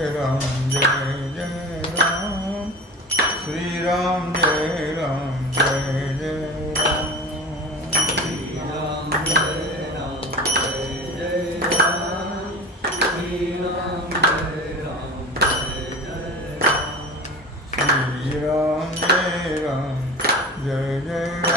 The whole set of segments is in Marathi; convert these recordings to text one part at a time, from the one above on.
जय राम जय जय राम श्री राम जय राम जय जय राम श्री राम जय राम जय जय राम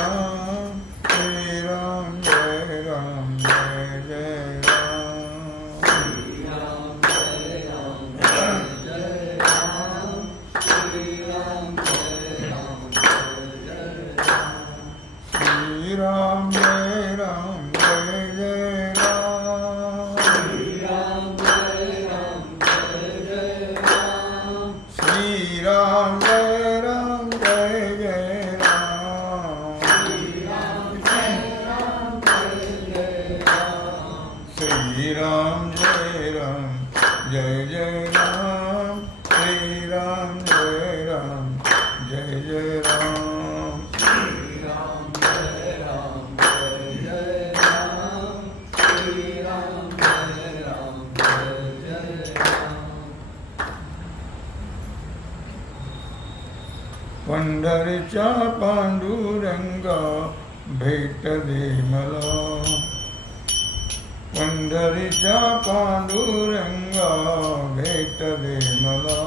पंढरीच्या पांडुरंगा भेट दे मला. पंढरीच्या पांडुरंगा भेट दे मला.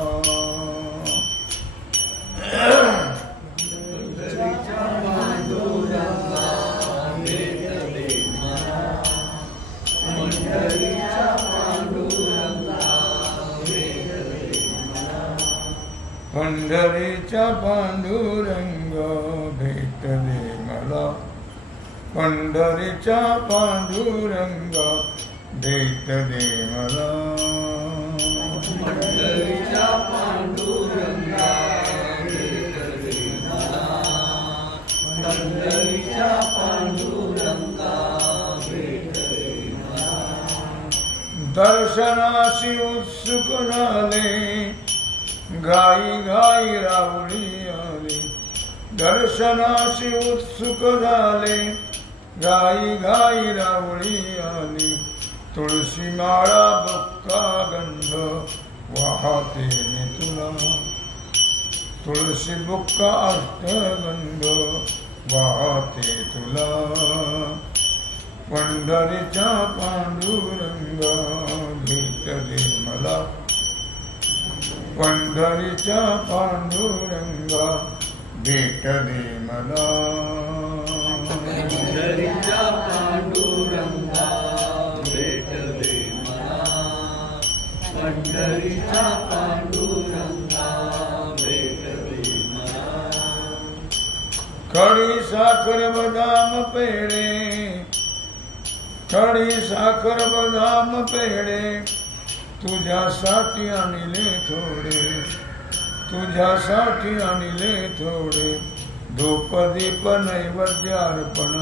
पंढरीच्या पांडुरंग पंढरीच्या पांडुरंग भेट दे मला. दर्शनाशी उत्सुक झाले गाई गाई रावळी आली. दर्शनाशी उत्सुक झाले गाई गाई रावळी आली तुळशी माळा बुक्का गंध वाहते मी तुला. तुळशी बुक्का अष्टगंध वाहते तुला. पंढरीच्या पांडुरंग भेट दे मला. पंढरीच्या पांडुरंगा भेट दे मला. पंढरीच्या पांडुरंगा भेट दे मला. पंढरीच्या पांडुरंगा भेट दे मला. खडी साखर बदाम पेढे. खडी साखर बदाम पेढे. तुझ्यासाठी आणले थोडे. तुझ्यासाठी आणले थोडे. धूप दीप नैवेद्य अर्पण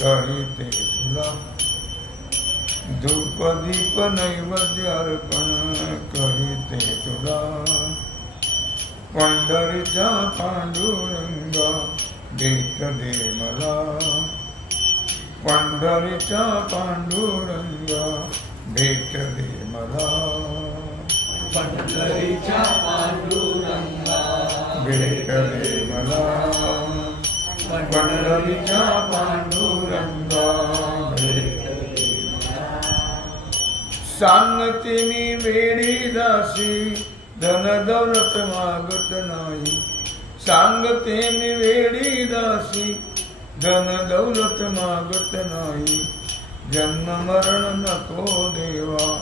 करीते तुला धूप दीप नैवेद्य अर्पण करीते तुला पंढरीच्या पांडुरंगा भेट दे मला पंढरीच्या पांडुरंगा भेट दे मला पंढरीच्या पांडुरंगा भेट दे मला पंढरीच्या पांडुरंगा. भेट सांगते मी वेडी दासी धन दौलत मागत नाही. सांगते मी वेडी दासी धन दौलत मागत नाही. जन्म मरण नको देवा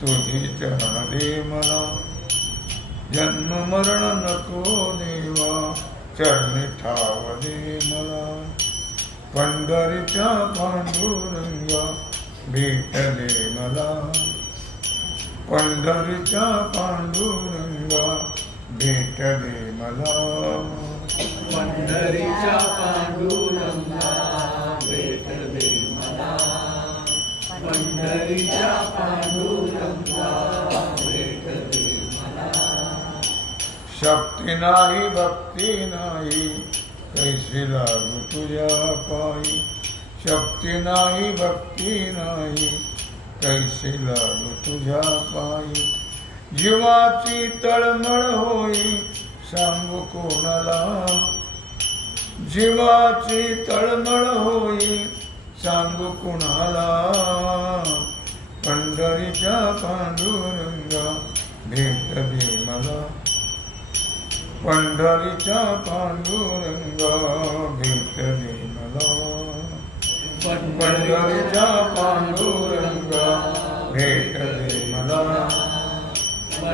तुझी चहा दे मला. जन्म मरण नको देवा. चरणी ठाव दे मला पंढरीच्या पांडुरंगा भेट दे मला। पंढरीच्या पांडुरंगा भेट दे मला। पंढरीच्या पांडुरंगा भेट दे मला। पंढरीच्या पांडुरंगा शक्ती नाही भक्ती नाही कैसी लागू तुझ्या पायी शक्ती नाही भक्ती नाही कैसी लागू तुझ्या पायी जीवाची तळमळ होई सांगू कोणाला? जीवाची तळमळ होई सांगू कुणाला? पंढरीच्या पांडुरंगा भेट दे मला। पंढरीच्या पांडुरंगा भेटले मला पंढरीच्या पांडुरंगा भेटले मला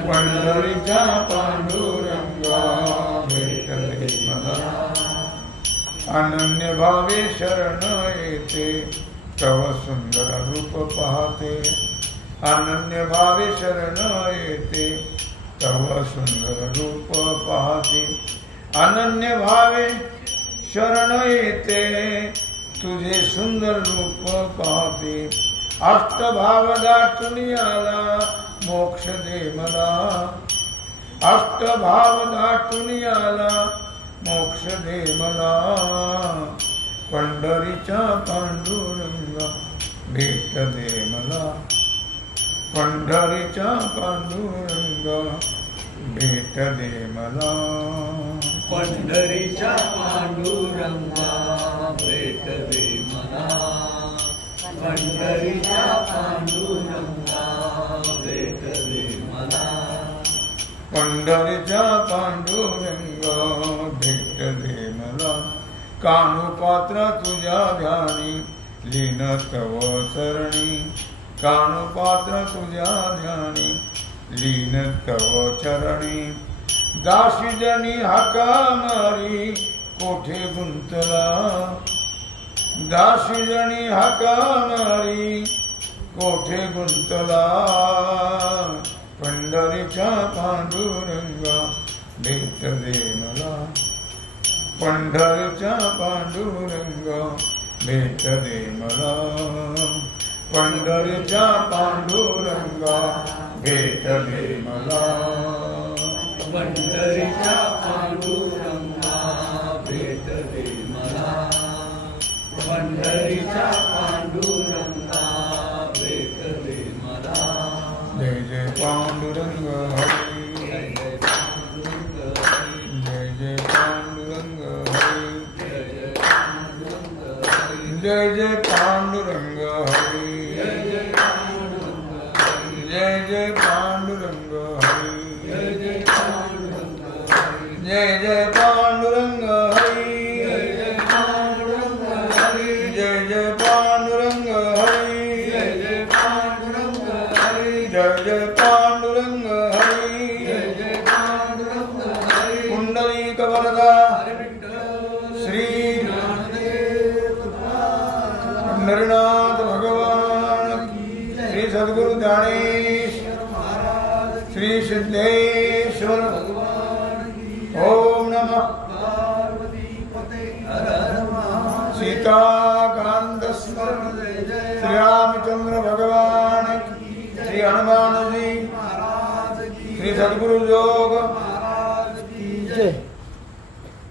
पंढरीच्या पांडुरंगा भेटले मला अनन्य भावे शरण येते तव सुंदर रूप पाहते. अनन्य भावे शरण येते तव सुंदर रूप पाहते अनन्य भावे शरण येते तुझे सुंदर रूप पाहते अष्टभाव दाटून आला मोक्ष दे मला अष्टभाव दाटून आला मोक्ष दे मला पंढरीच्या पांडुरंगा भेट दे मला पंढरीच्या पांडुरंगा भेट दे मला. पंढरीच्या पांडुरंगा भेट दे मला. पंढरीच्या पांडुरंगा भेट दे मला. पंढरीच्या पांडुरंगा भेट दे मला. कानू पात्र तुझ्या ध्यानी लीन तव चरणी कानू पात्र तुझ्या ध्यानी लीन तव चरणी दासी जनी हाका मारी कोठे गुंतला? दासी जनी हाका मारी कोठे गुंतला? पंढरीच्या पांडुरंगा भेट दे मला पंढरीच्या पांडुरंगा भेट दे मला पंढरीच्या पांडुरंगा भेटले मला. पंढरीच्या जय जय पांडुरंग हरी. जय जय पांडुरंग हरी जय जय पांडुरंग हरी. जय जय पांडुरंग हरी जय जय पांडुरंग हरी श्री ज्ञानदेव भगवान श्री सद्गुरु ज्ञानेश श्री सिद्धेश महादेव. सीताकांत स्मरण जय जय श्री रामचंद्र भगवान की श्री हनुमान जी महाराज की श्री सद्गुरु योग महाराज